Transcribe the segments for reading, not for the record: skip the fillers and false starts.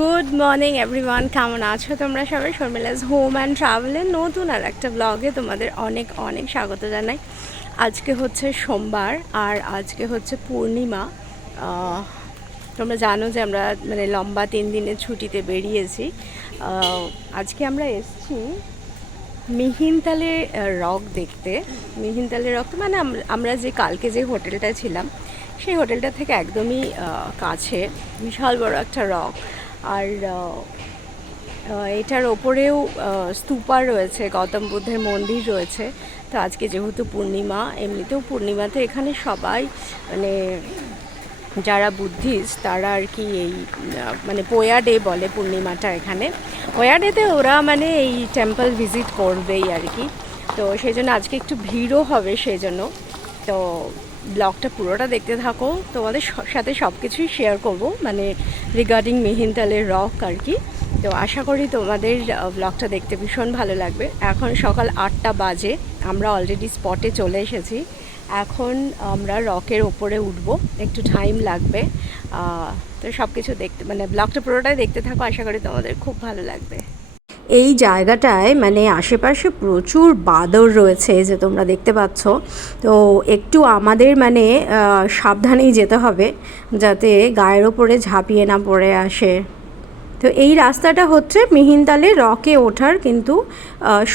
Good morning everyone, কেমন আছো তোমরা সবাই? শর্মিলাস হোম অ্যান্ড ট্রাভেলের নতুন আর একটা ব্লগে তোমাদের অনেক অনেক স্বাগত জানাই। আজকে হচ্ছে সোমবার আর আজকে হচ্ছে পূর্ণিমা। তোমরা জানো যে আমরা লম্বা 3 দিনের ছুটিতে বেরিয়েছি। আজকে আমরা এসেছি মিহিনতালের রক দেখতে। মিহিনতালের রক মানে আমরা যে কালকে যে হোটেলটা ছিলাম সেই হোটেলটা থেকে একদমই কাছে বিশাল বড় একটা রক। আর এটার ওপরেও স্তূপা রয়েছে, গৌতম বুদ্ধের মন্দির রয়েছে। তো আজকে যেহেতু পূর্ণিমা, এমনিতেও পূর্ণিমাতে এখানে সবাই যারা বুদ্ধিস্ট তারা আর কি এই পোয়া ডে বলে পূর্ণিমাটা। এখানে পোয়া ডেতে ওরা এই টেম্পল ভিজিট করবেই আর কি। তো সেই জন্য আজকে একটু ভিড়ও হবে সেই জন্য। তো ব্লগটা পুরোটা দেখতে থাকো, তোমাদের সাথে সব কিছুই শেয়ার করবো রিগার্ডিং মিহিনতালের রক আর কি। তো আশা করি তোমাদের ব্লগটা দেখতে ভীষণ ভালো লাগবে। এখন সকাল 8টা বাজে, আমরা অলরেডি স্পটে চলে এসেছি। এখন আমরা রকের ওপরে উঠবো, একটু টাইম লাগবে। তো সব কিছু দেখতে ব্লগটা পুরোটাই দেখতে থাকো, আশা করি তোমাদের খুব ভালো লাগবে। এই জায়গাটায় আশেপাশে প্রচুর বাদর রয়েছে, যে তোমরা দেখতে পাচ্ছ। তো একটু আমাদের সাবধানেই যেতে হবে, যাতে গায়ের ওপরে ঝাঁপিয়ে না পড়ে আসে। তো এই রাস্তাটা হচ্ছে মিহিনতালে রকে ওঠার কিন্তু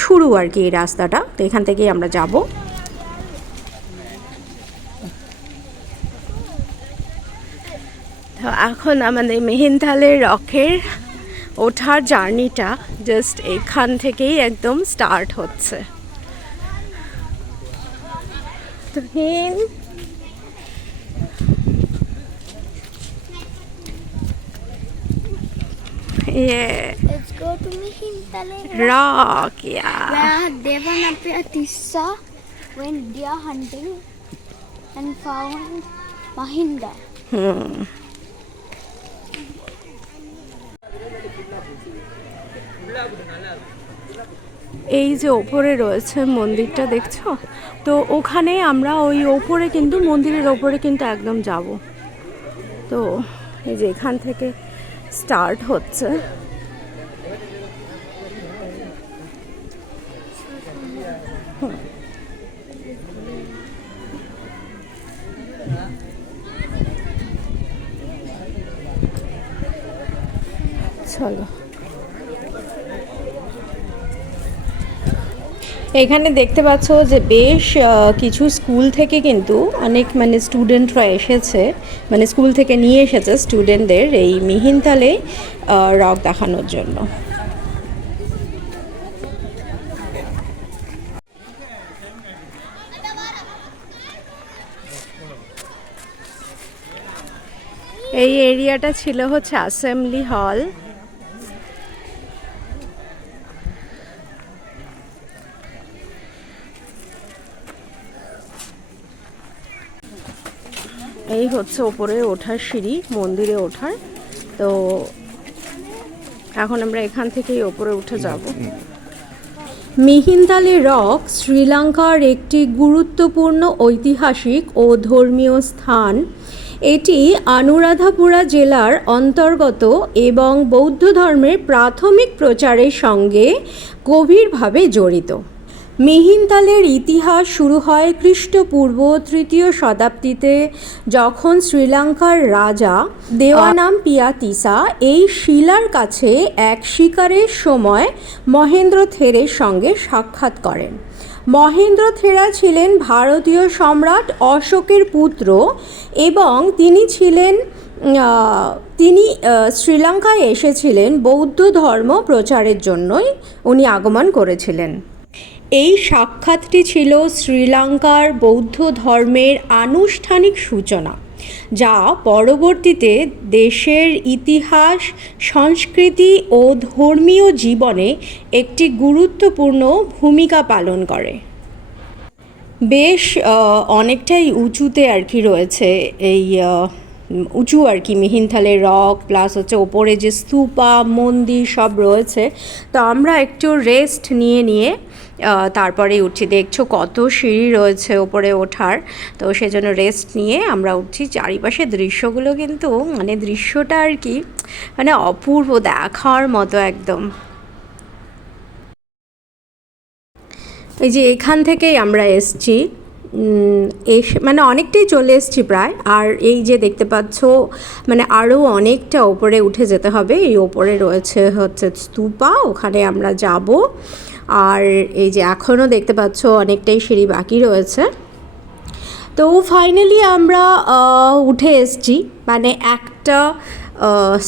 শুরু আর কি এই রাস্তাটা। তো এখান থেকেই আমরা যাব। তো এখন আমাদের মিহিনতালের রকের ওঠার জার্নিটা জাস্ট এখান থেকেই একদম স্টার্ট হচ্ছে। তো Yeah. Let's go to Mihintale Rock, yeah. Where Devanapya Tissa went deer hunting and found Mahinda. এই যে ওপরে রয়েছে মন্দিরটা দেখছো, তো ওখানে আমরা ওই ওপরে কিন্তু মন্দিরের ওপরে কিন্তু একদম যাব। তো এই যে এখান থেকে স্টার্ট হচ্ছে। চলো, এখানে দেখতে পাচ্ছ যে বেশ কিছু স্কুল থেকে কিন্তু অনেক স্টুডেন্টরা এসেছে, স্কুল থেকে নিয়ে এসেছে স্টুডেন্টদের এই মিহিনতালে রক দেখানোর জন্য। এই এরিয়াটা ছিল হচ্ছে অ্যাসেম্বলি হল। এই হচ্ছে ওপরে ওঠার সিঁড়ি, মন্দিরে ওঠার। তো এখন আমরা এখান থেকেই ওপরে উঠে যাব। মিহিনতালে রক শ্রীলঙ্কার একটি গুরুত্বপূর্ণ ঐতিহাসিক ও ধর্মীয় স্থান। এটি আনুরাধাপুরা জেলার অন্তর্গত এবং বৌদ্ধ ধর্মের প্রাথমিক প্রচারের সঙ্গে গভীরভাবে জড়িত। মিহিনতালের ইতিহাস শুরু হয় খ্রিস্টপূর্ব 3য় শতাব্দীতে, যখন শ্রীলঙ্কার রাজা দেওয়ানাম্পিয়া তিসা এই শিলার কাছে এক শিকারের সময় মহেন্দ্র থেরের সঙ্গে সাক্ষাৎ করেন। মহেন্দ্র থেরা ছিলেন ভারতীয় সম্রাট অশোকের পুত্র এবং তিনি শ্রীলঙ্কায় এসেছিলেন বৌদ্ধ ধর্ম প্রচারের জন্যই উনি আগমন করেছিলেন। এই সাক্ষাৎটি ছিল শ্রীলঙ্কার বৌদ্ধ ধর্মের আনুষ্ঠানিক সূচনা, যা পরবর্তীতে দেশের ইতিহাস, সংস্কৃতি ও ধর্মীয় জীবনে একটি গুরুত্বপূর্ণ ভূমিকা পালন করে। বেশ অনেকটাই উঁচুতে আর কি রয়েছে এই উঁচু আর কি মিহিনতালের রক, প্লাস হচ্ছে ওপরে যে স্তূপা মন্দির সব রয়েছে। তো আমরা একটু রেস্ট নিয়ে তারপরে উঠছি। দেখছো কত সিঁড়ি রয়েছে ওপরে ওঠার, তো সেজন্য রেস্ট নিয়ে আমরা উঠছি। চারিপাশে দৃশ্যগুলো কিন্তু মানে দৃশ্যটা আর কি মানে অপূর্ব, দেখার মতো একদম। এই যে এখান থেকেই আমরা এসছি, এসে মানে অনেকটাই চলে এসছি প্রায়। আর এই যে দেখতে পাচ্ছ মানে আরও অনেকটা ওপরে উঠে যেতে হবে। এই ওপরে রয়েছে হচ্ছে স্তূপা, ওখানে আমরা যাব। আর এই যে এখনও দেখতে পাচ্ছ অনেকটাই সিঁড়ি বাকি রয়েছে। তো ফাইনালি আমরা উঠে এসছি, মানে একটা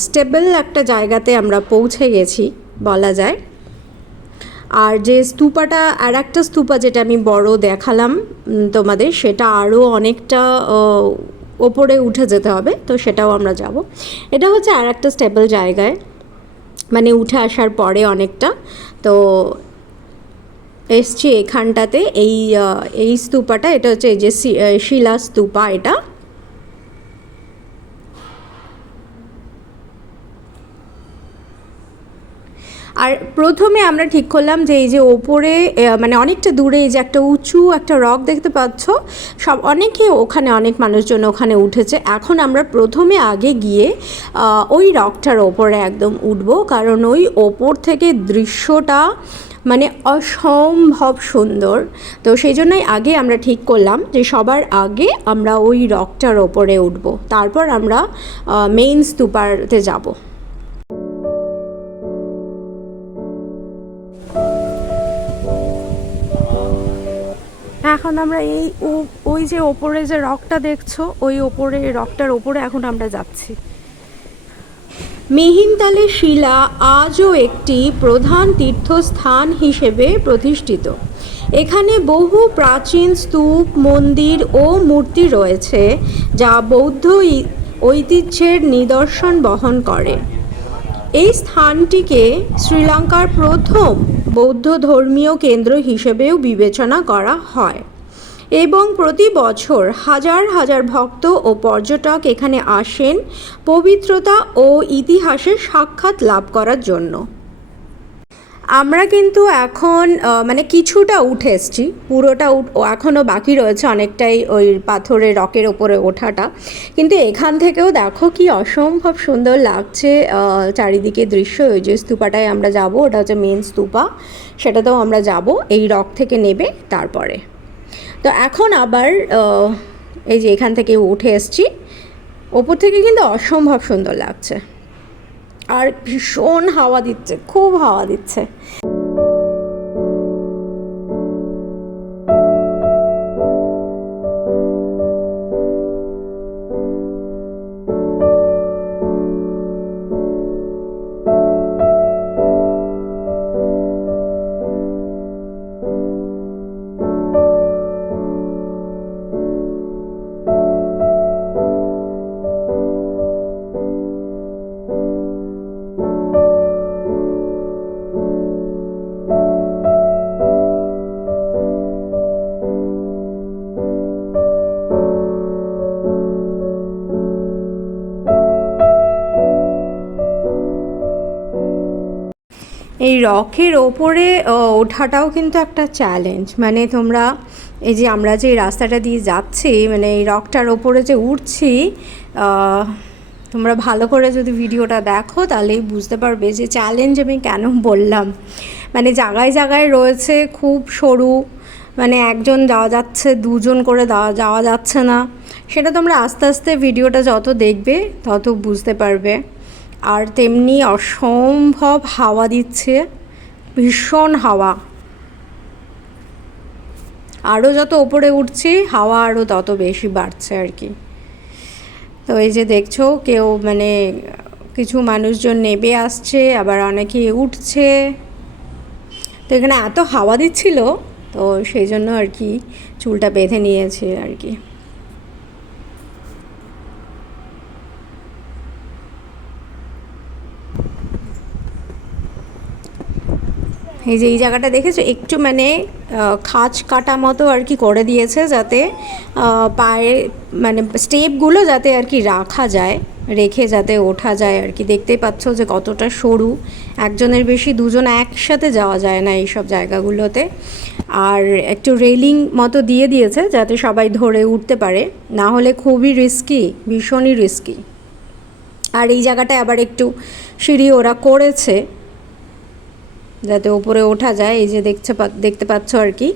স্টেবল একটা জায়গাতে আমরা পৌঁছে গেছি বলা যায়। আর যে স্তূপাটা, আর একটা স্তূপা যেটা আমি বড় দেখালাম তোমাদের, সেটা আরও অনেকটা ওপরে উঠে যেতে হবে, তো সেটাও আমরা যাব। এটা হচ্ছে আর একটা স্টেবল জায়গায়, মানে উঠে আসার পরে অনেকটা। তো এসছি এখানটাতে, এই স্তূপাটা, এটা হচ্ছে এই যে শিলা স্তূপা এটা। আর প্রথমে আমরা ঠিক করলাম যে এই যে ওপরে মানে অনেকটা দূরে এই যে একটা উঁচু একটা রক দেখতে পাচ্ছ, অনেকে ওখানে, অনেক মানুষজন ওখানে উঠেছে। এখন আমরা প্রথমে আগে গিয়ে ওই রকটার ওপরে একদম উঠবো, কারণ ওই ওপর থেকে দৃশ্যটা মানে অসম্ভব সুন্দর। তো সেই জন্যই আগে আমরা ঠিক করলাম যে সবার আগে আমরা ওই রকটার ওপরে উঠবো, তারপর আমরা মেইন স্তূপাতে যাব। এখন আমরা ওই যে ওপরে যে রকটা দেখছো, ওই ওপরে রকটার ওপরে এখন আমরা যাচ্ছি। মিহিনতালে শিলা আজও একটি প্রধান তীর্থস্থান হিসেবে প্রতিষ্ঠিত। এখানে বহু প্রাচীন স্তূপ, মন্দির ও মূর্তি রয়েছে, যা বৌদ্ধ ঐতিহ্যের নিদর্শন বহন করে। এই স্থানটিকে শ্রীলঙ্কার প্রথম বৌদ্ধ ধর্মীয় কেন্দ্র হিসেবেও বিবেচনা করা হয় এবং প্রতি বছর হাজার হাজার ভক্ত ও পর্যটক এখানে আসেন পবিত্রতা ও ইতিহাসের সাক্ষাৎ লাভ করার জন্য। আমরা কিন্তু এখন মানে কিছুটা উঠে এসছি, পুরোটা এখনও বাকি রয়েছে অনেকটাই ওই পাথরের রকের ওপরে ওঠাটা। কিন্তু এখান থেকেও দেখো কি অসম্ভব সুন্দর লাগছে চারিদিকে দৃশ্য। ওই যে স্তূপাটায় আমরা যাব, ওটা হচ্ছে মেন স্তূপা, সেটাতেও আমরা যাব এই রক থেকে নেবে তারপরে। তো এখন আবার এই যে এখান থেকে উঠে এসছি, ওপর থেকে কিন্তু অসম্ভব সুন্দর লাগছে, আর ভীষণ হাওয়া দিচ্ছে, খুব হাওয়া দিচ্ছে। এই রকের ওপরে ওঠাটাও কিন্তু একটা চ্যালেঞ্জ। মানে তোমরা এই যে আমরা যে রাস্তাটা দিয়ে যাচ্ছি, মানে এই রকটার ওপরে যে উঠছি, তোমরা ভালো করে যদি ভিডিওটা দেখো তাহলেই বুঝতে পারবে যে চ্যালেঞ্জ আমি কেন বললাম। মানে জায়গায় জায়গায় রয়েছে খুব সরু, মানে একজন যাওয়া যাচ্ছে, দুজন করে যাওয়া যাচ্ছে না। সেটা তোমরা আস্তে আস্তে ভিডিওটা যত দেখবে তত বুঝতে পারবে। আর তেমনি অসম্ভব হাওয়া দিচ্ছে, ভীষণ হাওয়া। আরও যত ওপরে উঠছি হাওয়া আরও তত বেশি বাড়ছে আর কি। তো এই যে দেখছো কেউ মানে কিছু মানুষজন নেমে আসছে, আবার অনেকে উঠছে। তো এখানে এত হাওয়া দিচ্ছিল, তো সেই জন্য আর কি চুলটা বেঁধে নিয়েছে আর কি। এই যে এই জায়গাটা দেখেছো একটু মানে খাঁজ কাটা মতো আর কি করে দিয়েছে, যাতে পায়ে মানে স্টেপগুলো যাতে আর কি রাখা যায়। রেখে যাতে ওঠা যায় আর কি। দেখতেই পাচ্ছ যে কতটা সরু, একজনের বেশি দুজন একসাথে যাওয়া যায় না এইসব জায়গাগুলোতে। আর একটু রেলিং মতো দিয়ে দিয়েছে যাতে সবাই ধরে উঠতে পারে, না হলে খুবই রিস্কি, ভীষণই রিস্কি। আর এই জায়গাটায় আবার একটু সিঁড়ি ওরা করেছে যাতে ওপরে ওঠা যায়, এই যে দেখতে পাচ্ছ আর কি।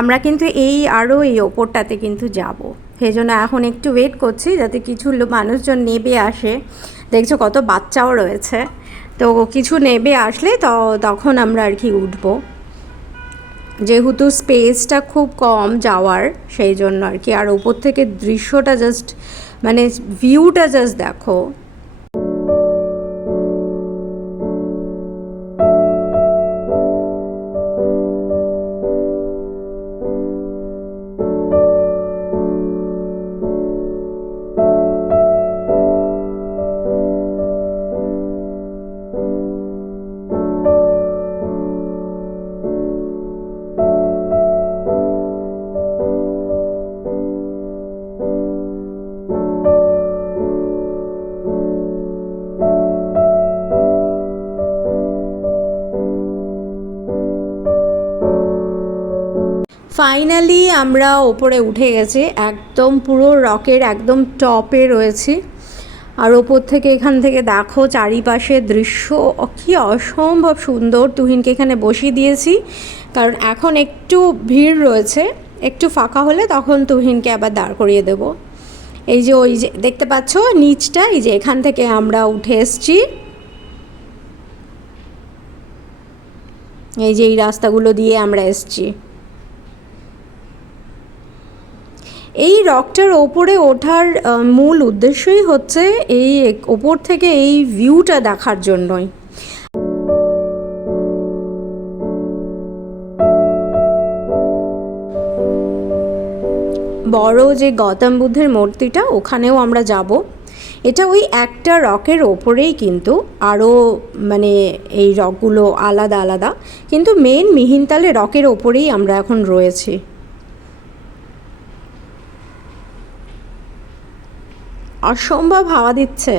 আমরা কিন্তু আরও এই ওপরটাতে কিন্তু যাব, সেই জন্য এখন একটু ওয়েট করছি যাতে কিছু মানুষজন নেবে আসে। দেখছো কত বাচ্চাও রয়েছে, তো কিছু নেবে আসলে তখন আমরা আর কি উঠবো, যেহেতু স্পেসটা খুব কম যাওয়ার, সেই জন্য আর কি। আর ওপর থেকে দৃশ্যটা জাস্ট মানে ভিউটা জাস্ট দেখো। ফাইনালি আমরা ওপরে উঠে গেছি, একদম পুরো রকের একদম টপে রয়েছি। আর ওপর থেকে এখান থেকে দেখো চারিপাশের দৃশ্য কি অসম্ভব সুন্দর। তুহিনকে এখানে বসিয়ে দিয়েছি কারণ এখন একটু ভিড় রয়েছে, একটু ফাঁকা হলে তখন তুহিনকে আবার দাঁড় করিয়ে দেব। এই যে ওই যে দেখতে পাচ্ছ নিচটা, এই যে এখান থেকে আমরা উঠে এসছি, এই যে এই রাস্তাগুলো দিয়ে আমরা এসছি। এই রকটার ওপরে ওঠার মূল উদ্দেশ্যই হচ্ছে এই ওপর থেকে এই ভিউটা দেখার জন্যই। বড় যে গৌতম বুদ্ধের মূর্তিটা, ওখানেও আমরা যাব। এটা ওই একটা রকের ওপরেই, কিন্তু আরও মানে এই রকগুলো আলাদা আলাদা, কিন্তু মেন মিহিনতালে রকের ওপরেই আমরা এখন রয়েছি। অসম্ভব হাওয়া দিচ্ছে।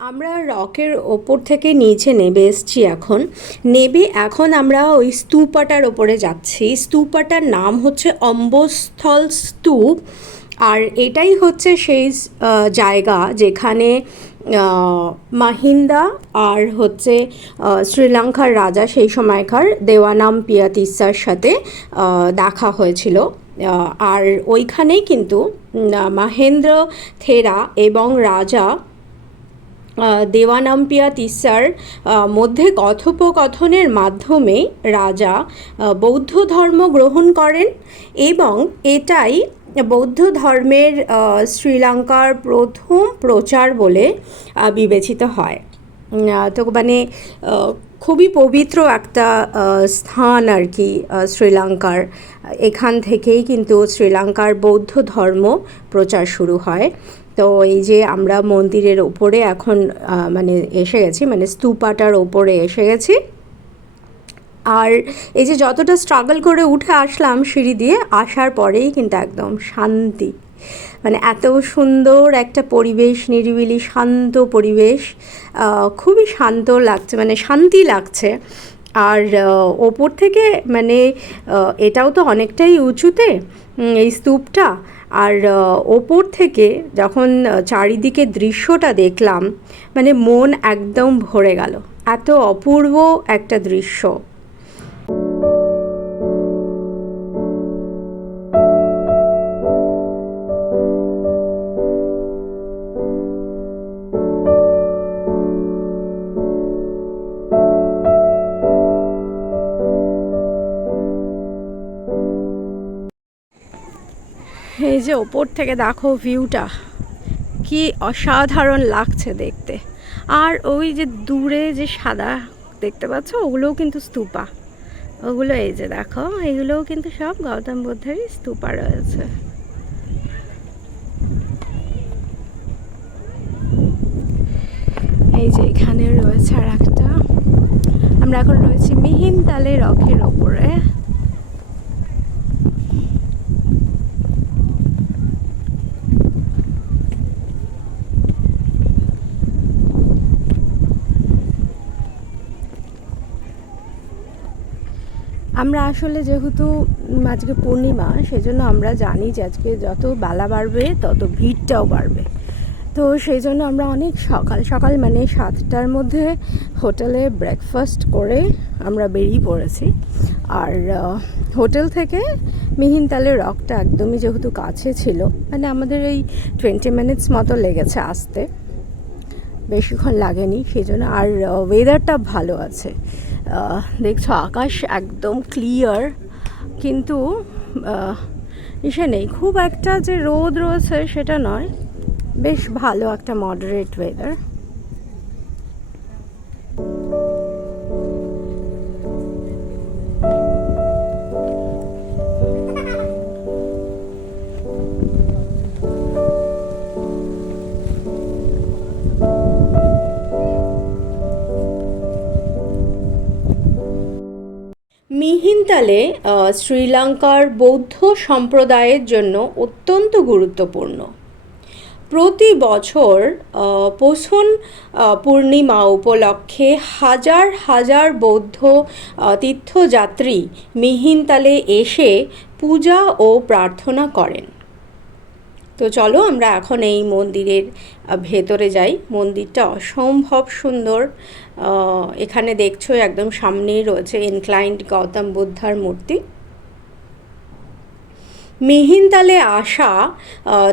আমরা রকের ওপর থেকে নিচে নেমে এসছি। এখন আমরা ওই স্তূপাটার ওপরে যাচ্ছি। স্তূপাটার নাম হচ্ছে অম্বস্থল স্তূপ। আর এটাই হচ্ছে সেই জায়গা যেখানে মাহিন্দা আর হচ্ছে শ্রীলঙ্কার রাজা সেই সময়কার দেওয়ানাম্পিয়া তিস্সার সাথে দেখা হয়েছিল। আর ওইখানেই কিন্তু মহেন্দ্র থেরা এবং রাজা দেওয়ানাম্পিয়া তিস্সার মধ্যে কথোপকথনের মাধ্যমে রাজা বৌদ্ধ ধর্ম গ্রহণ করেন এবং এটাই বৌদ্ধ ধর্মের শ্রীলঙ্কার প্রথম প্রচার বলে বিবেচিত হয়। তো মানে খুবই পবিত্র একটা স্থান আর কি শ্রীলঙ্কার। এখান থেকেই কিন্তু শ্রীলঙ্কার বৌদ্ধ ধর্ম প্রচার শুরু হয়। তো এই যে আমরা মন্দিরের ওপরে এখন মানে এসে গেছি, মানে স্তূপাটার ওপরে এসে গেছি। আর এই যে যতটা স্ট্রাগল করে উঠে আসলাম সিঁড়ি দিয়ে, আসার পরেই কিন্তু একদম শান্তি, মানে এত সুন্দর একটা পরিবেশ, নিরিবিলি শান্ত পরিবেশ, খুবই শান্ত লাগছে, মানে শান্তি লাগছে। আর ওপর থেকে মানে এটাও তো অনেকটাই উঁচুতে এই স্তূপটা, আর ওপর থেকে যখন চারিদিকে দৃশ্যটা দেখলাম, মানে মন একদম ভরে গেল, এত অপূর্ব একটা দৃশ্য। এই যে ওপর থেকে দেখো ভিউটা, কি অসাধারণ লাগছে দেখতে। আর ওই যে দূরে যে সাদা দেখতে পাচ্ছ, ওগুলোও কিন্তু স্তূপা, ওগুলো এই যে দেখো, এগুলোও কিন্তু সব গৌতম বুদ্ধেরই স্তূপা রয়েছে। এই যে এখানে রয়েছে আর একটা। আমরা এখন রয়েছি মিহিনতালে রকের ওপরে। আমরা আসলে যেহেতু আজকে পূর্ণিমা, সেজন্য আমরা জানি যে আজকে যত বেলা বাড়বে তত ভিড়টাও বাড়বে। তো সেই জন্য আমরা অনেক সকাল সকাল, মানে 7টার মধ্যে হোটেলে ব্রেকফাস্ট করে আমরা বেরিয়ে পড়েছি। আর হোটেল থেকে মিহিনতালে রকটা একদমই যেহেতু কাছে ছিল, মানে আমাদের এই 20 মিনিটস মতো লেগেছে আসতে, বেশিক্ষণ লাগেনি সেই জন্য। আর ওয়েদারটা ভালো আছে, দেখছো আকাশ একদম ক্লিয়ার, কিন্তু ইসে নেই খুব একটা যে রোদ রয়েছে সেটা নয়, বেশ ভালো একটা মডারেট ওয়েদার। মিহিনতালে শ্রীলঙ্কার বৌদ্ধ সম্প্রদায়ের জন্য অত্যন্ত গুরুত্বপূর্ণ। প্রতি বছর পোষণ পূর্ণিমা উপলক্ষে হাজার হাজার বৌদ্ধ তীর্থযাত্রী মিহিনতালে এসে পূজা ও প্রার্থনা করেন। তো চলো আমরা এখন এই মন্দিরের ভেতরে যাই। মন্দিরটা অসম্ভব সুন্দর। এখানে দেখছো একদম সামনেই রয়েছে ইনক্লাইন্ড গৌতম বুদ্ধার মূর্তি। মিহিনতালে আসা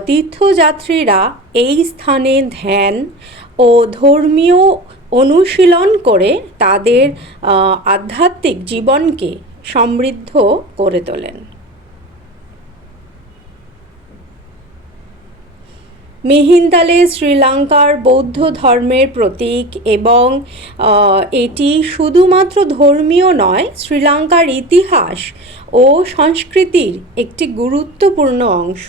তীর্থযাত্রীরা এই স্থানে ধ্যান ও ধর্মীয় অনুশীলন করে তাদের আধ্যাত্মিক জীবনকে সমৃদ্ধ করে তোলেন। মিহিনতালে শ্রীলঙ্কার বৌদ্ধ ধর্মের প্রতীক, এবং এটি শুধুমাত্র ধর্মীয় নয়, শ্রীলঙ্কার ইতিহাস ও সংস্কৃতির একটি গুরুত্বপূর্ণ অংশ।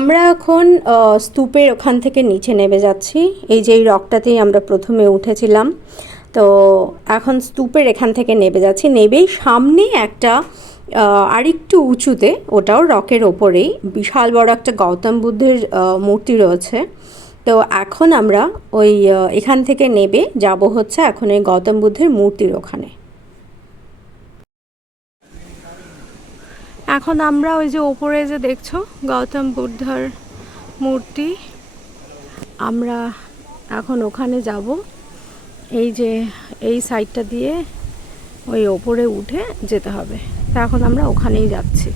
আমরা এখন স্তূপের ওখান থেকে নিচে নেমে যাচ্ছি। এই যে এই রকটাতেই আমরা প্রথমে উঠেছিলাম, তো এখন স্তূপের এখান থেকে নেমে যাচ্ছি। নেবেই সামনে একটা আরেকটু উঁচুতে, ওটাও রকের ওপরেই বিশাল বড় একটা গৌতম বুদ্ধের মূর্তি রয়েছে। তো এখন আমরা ওই এখান থেকে নেবে যাব হচ্ছে এখন এই গৌতম বুদ্ধের মূর্তির ওখানে। এখন আমরা ওই যে ওপরে যে দেখছো গৌতম বুদ্ধর মূর্তি, আমরা এখন ওখানে যাব। এই যে এই সাইডটা দিয়ে ওই ওপরে উঠে যেতে হবে। তা এখন আমরা ওখানেই যাচ্ছি।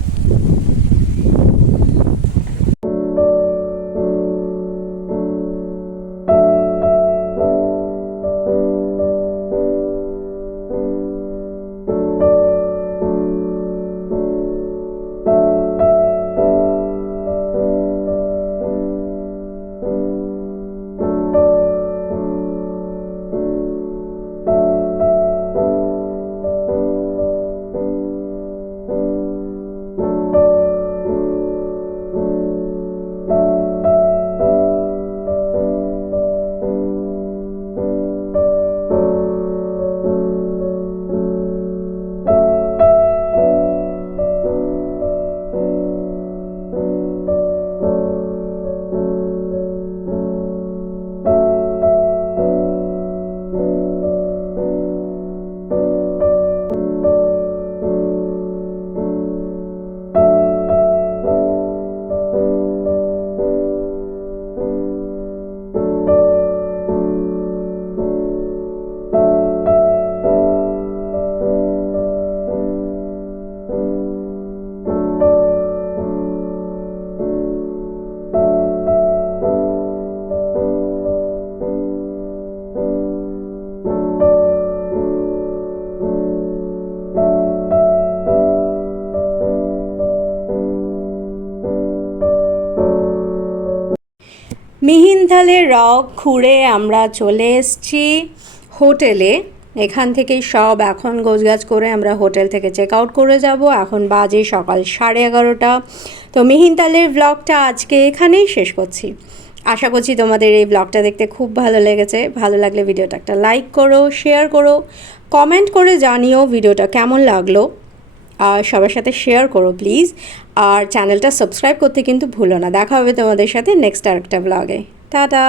মিহিন্দালের রক ঘুরে আমরা চলে এসেছি হোটেলে। এখান থেকেই সব এখন গোছগাছ করে আমরা হোটেল থেকে চেক আউট করে যাব। এখন বাজে সকাল 11:30। তো মিহিন্দালের ব্লগটা আজকে এখানেই শেষ করছি। আশা করছি তোমাদের এই ব্লগটা দেখতে খুব ভালো লেগেছে। ভালো লাগলে ভিডিওটা একটা লাইক করো, শেয়ার করো, কমেন্ট করে জানিও ভিডিওটা কেমন লাগলো। আর সবার সাথে শেয়ার করো প্লিজ। আর চ্যানেলটা সাবস্ক্রাইব করতে কিন্তু ভুলো না। দেখা হবে তোমাদের সাথে নেক্সট আরেকটা ব্লগে। টাটা।